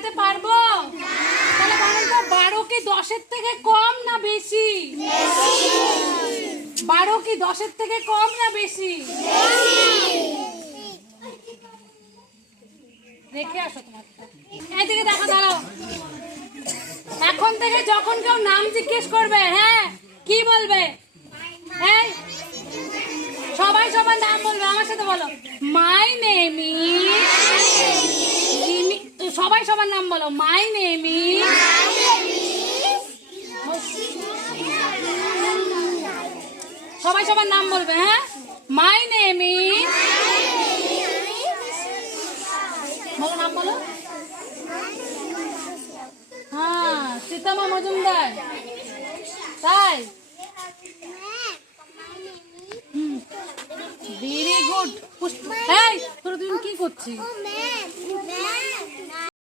মেলাতে পারবো? তাহলে বলেন তো 12 কি 10-এর থেকে কম না বেশি? 12 কি 10-এর থেকে কম না বেশি? দেখে আসো তোমারটা। এইদিকে দেখো, দাঁড়াও। এখন থেকে যখন কেউ নাম জিজ্ঞেস করবে, হ্যাঁ, কি বলবে? এই সবাই সবার নাম বলবে, আমার সাথে বলো। মাই নেম ইজ, সবাই সবার নাম বলো। মাই নেম ইজ, সবাই সবার নাম বলবে, হ্যাঁ। মাই নেম ইজ, বলো নাম বলো। হ্যাঁ, সীতামা মজুমদার। তাই? Very good. এই তোরা তুমি কি করছিস?